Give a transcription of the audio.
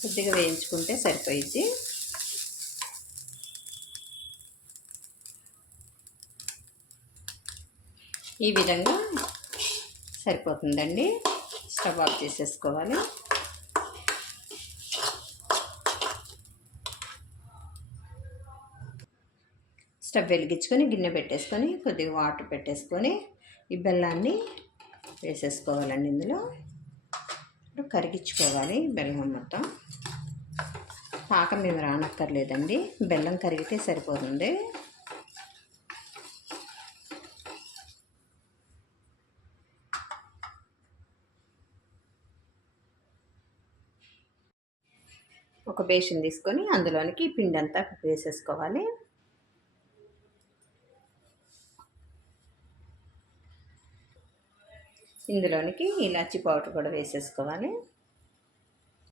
కొద్దిగా వేయించుకుంటే సరిపోయిద్ది. ఈ విధంగా సరిపోతుందండి. స్టవ్ ఆఫ్ చేసేసుకోవాలి. స్టవ్ వెలిగించుకొని గిన్నె పెట్టేసుకొని కొద్దిగా వాటర్ పెట్టేసుకొని ఈ బెల్లాన్ని వేసేసుకోవాలండి ఇందులో. కరిగించుకోవాలి బెల్లం మొత్తం. పాకం మేము రానక్కర్లేదండి. బెల్లం కరిగితే సరిపోతుంది. ఒక బేషన్ తీసుకొని అందులోనికి పిండి అంతా వేసేసుకోవాలి. ఇందులోనికి ఇలాచి పౌడర్ కూడా వేసేసుకోవాలి.